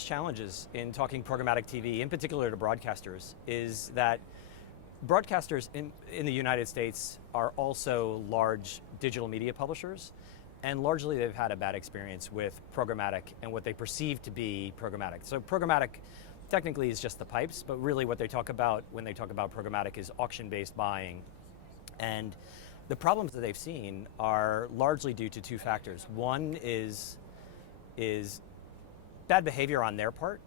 enormous challenges in talking programmatic TV, in particular to broadcasters, is that broadcasters in the United States are also large digital media publishers, and largely they've had a bad experience with programmatic and what they perceive to be programmatic. So programmatic technically is just the pipes, but really what they talk about when they talk about programmatic is auction-based buying. And the problems that they've seen are largely due to two factors. One is bad behavior on their part,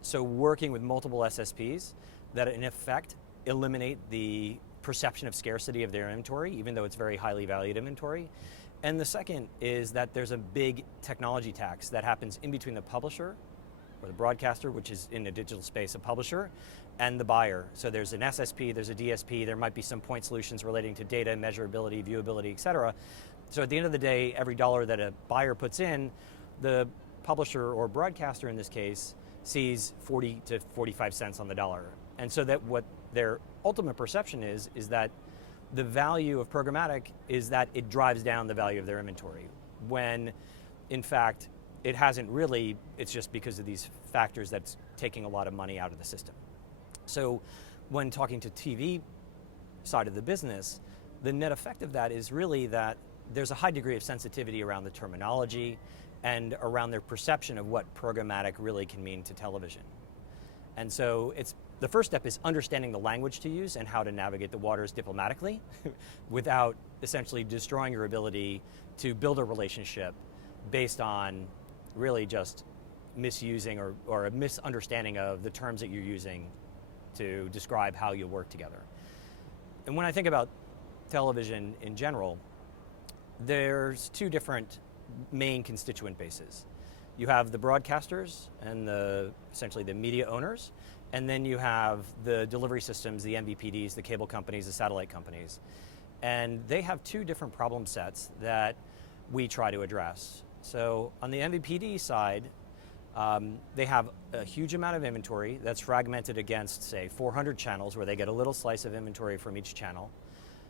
so working with multiple SSPs that in effect eliminate the perception of scarcity of their inventory, even though it's very highly valued inventory. And the second is that there's a big technology tax that happens in between the publisher or the broadcaster, which is in the digital space a publisher, and the buyer. So there's an SSP, there's a DSP, there might be some point solutions relating to data, measurability, viewability, et cetera. So at the end of the day, every dollar that a buyer puts in, the publisher or broadcaster in this case sees 40 to 45 cents on the dollar. And so that what their ultimate perception is that the value of programmatic is that it drives down the value of their inventory, when in fact it hasn't really. It's just because of these factors that's taking a lot of money out of the system. So when talking to TV side of the business, the net effect of that is really that there's a high degree of sensitivity around the terminology and around their perception of what programmatic really can mean to television. And so the first step is understanding the language to use and how to navigate the waters diplomatically without essentially destroying your ability to build a relationship based on really just misusing or a misunderstanding of the terms that you're using to describe how you work together. And when I think about television in general, there's two different main constituent bases. You have the broadcasters and essentially the media owners, and then you have the delivery systems, the MVPDs, the cable companies, the satellite companies. And they have two different problem sets that we try to address. So on the MVPD side, they have a huge amount of inventory that's fragmented against, say, 400 channels where they get a little slice of inventory from each channel.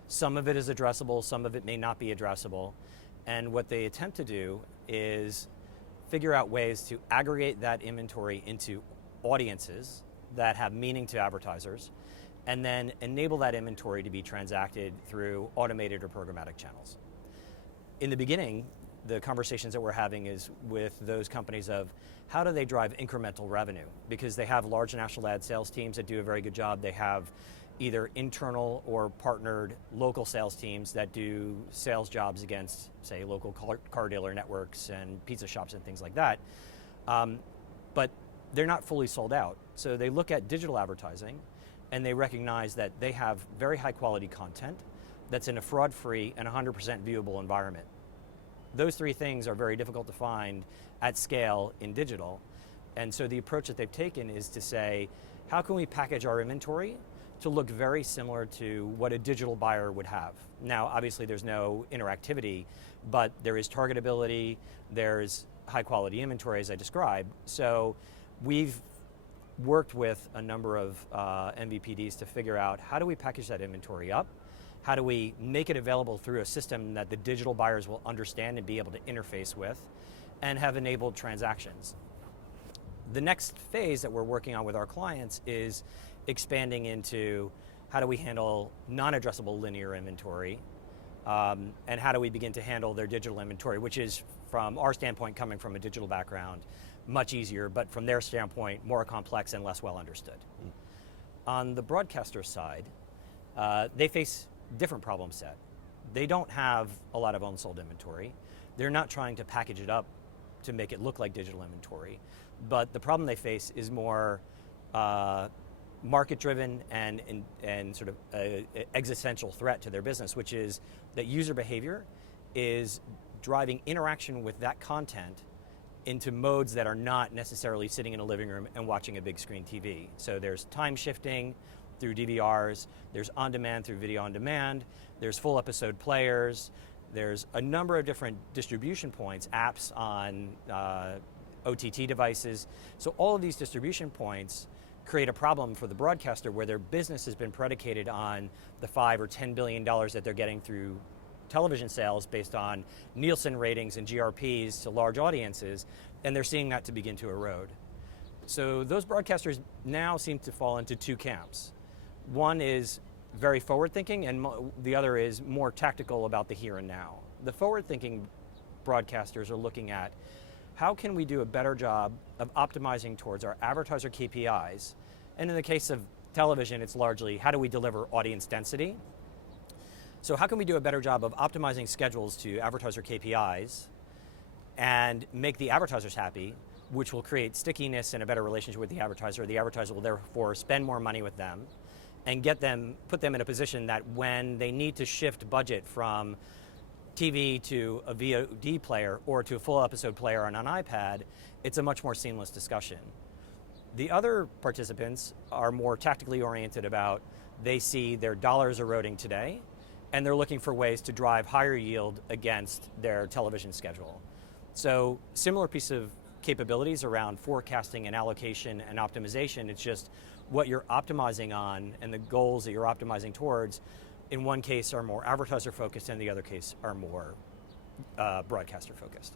Some of it is addressable, some of it may not be addressable. And what they attempt to do is figure out ways to aggregate that inventory into audiences that have meaning to advertisers, and then enable that inventory to be transacted through automated or programmatic channels. In the beginning, the conversations that we're having is with those companies of how do they drive incremental revenue, because they have large national ad sales teams that do a very good job. They have either internal or partnered local sales teams that do sales jobs against, say, local car dealer networks and pizza shops and things like that. But they're not fully sold out. So they look at digital advertising and they recognize that they have very high quality content that's in a fraud-free and 100% viewable environment. Those three things are very difficult to find at scale in digital. And so the approach that they've taken is to say, how can we package our inventory to look very similar to what a digital buyer would have? Now, obviously there's no interactivity, but there is targetability, there's high quality inventory as I described. So we've worked with a number of MVPDs to figure out how do we package that inventory up? How do we make it available through a system that the digital buyers will understand and be able to interface with and have enabled transactions? The next phase that we're working on with our clients is expanding into how do we handle non-addressable linear inventory, and how do we begin to handle their digital inventory, which is, from our standpoint, coming from a digital background, much easier, but from their standpoint, more complex and less well understood. On the broadcaster side, they face different problem set. They don't have a lot of unsold inventory. They're not trying to package it up to make it look like digital inventory, but the problem they face is more market-driven and sort of an existential threat to their business, which is that user behavior is driving interaction with that content into modes that are not necessarily sitting in a living room and watching a big screen TV. So there's time shifting through DVRs, there's on-demand through video on demand, there's full episode players, there's a number of different distribution points, apps on OTT devices. So all of these distribution points create a problem for the broadcaster where their business has been predicated on the $5 or $10 billion that they're getting through television sales based on Nielsen ratings and GRPs to large audiences, and they're seeing that to begin to erode. So those broadcasters now seem to fall into two camps. One is very forward-thinking, and the other is more tactical about the here and now. The forward-thinking broadcasters are looking at how can we do a better job of optimizing towards our advertiser KPIs, and in the case of television, it's largely how do we deliver audience density. So how can we do a better job of optimizing schedules to advertiser KPIs and make the advertisers happy, which will create stickiness and a better relationship with the advertiser. The advertiser will therefore spend more money with them and put them in a position that when they need to shift budget from TV to a VOD player or to a full episode player on an iPad, it's a much more seamless discussion. The other participants are more tactically oriented about, they see their dollars eroding today, and they're looking for ways to drive higher yield against their television schedule. So similar piece of capabilities around forecasting and allocation and optimization. It's just what you're optimizing on and the goals that you're optimizing towards, in one case are more advertiser focused and the other case are more broadcaster focused.